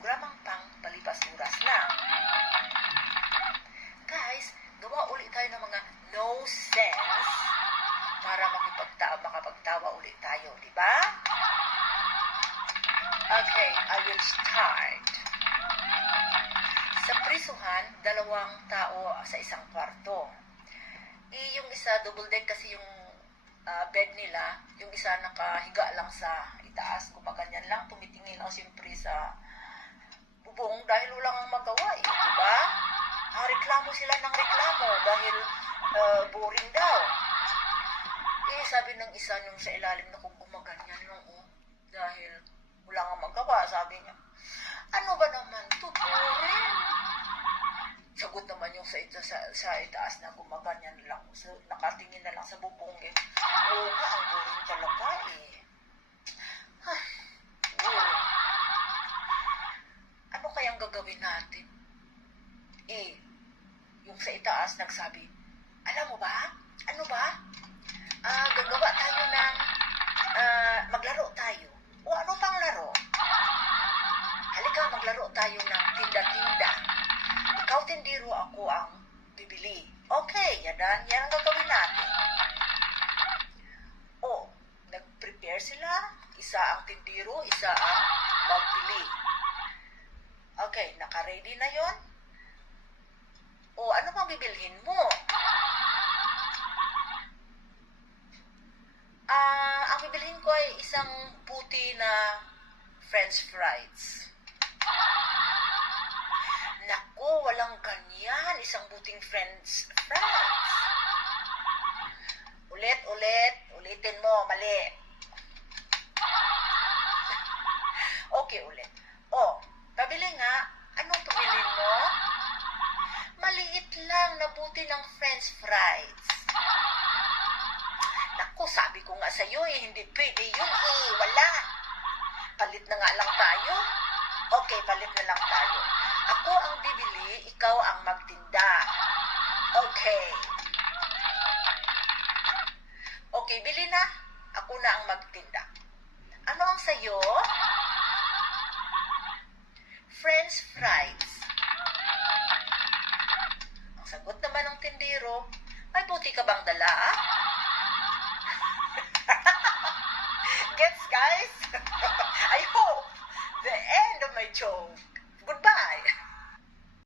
programang pang palipas oras na. Guys, gawa ulit tayo ng mga no sense para makapagtawa ulit tayo, di ba? Okay, I will start. Sa prisuhan, 2 tao sa isang kwarto. Yung isa, double deck kasi yung bed nila, yung isa nakahiga lang sa itaas, kumaganyan lang, tumitingin lang siyempre sa bubong dahil walang ang magawa di ba? Reklamo sila ng reklamo dahil boring daw. Sabi ng isa nung sa ilalim na kung gumaganyan lang dahil wala nga magawa, sabi niya, ano ba naman to, boring? Sagot naman yung sa itaas na gumaganyan lang, nakatingin na lang sa bubong oo nga, ang boring talaga boring. Ano kayang gagawin natin? Yung sa itaas nagsabi, alam mo ba? Ano ba? Gagawa tayo ng maglaro tayo. O ano pang laro? Halika, maglaro tayo ng tinda-tinda. Ikaw tindiro, ako ang bibili. Okay, yan ang gagawin natin. Nag-prepare sila. Isa ang tindiro, isa ang magbili. Okay, naka-ready na yon? Ano pang bibilhin mo? Ang bibilhin ko ay isang puti na French fries. Naku, walang ganyan. Isang buting French fries. Ulitin mo, mali. Okay, ulit. Pabili nga. Anong pabilin mo? Maliit lang na buti ng French fries. Naku, sabi ko nga sa'yo hindi pwede yun wala. Palit na nga lang tayo. Okay, palit na lang tayo. Ako ang bibili, ikaw ang magtinda. Okay. Okay, bili na. Ako na ang magtinda. Ano ang sayo? French fries. Ang sagot naman ng tindero, may puti ka bang dala? Gets, guys? I hope the end of my joke.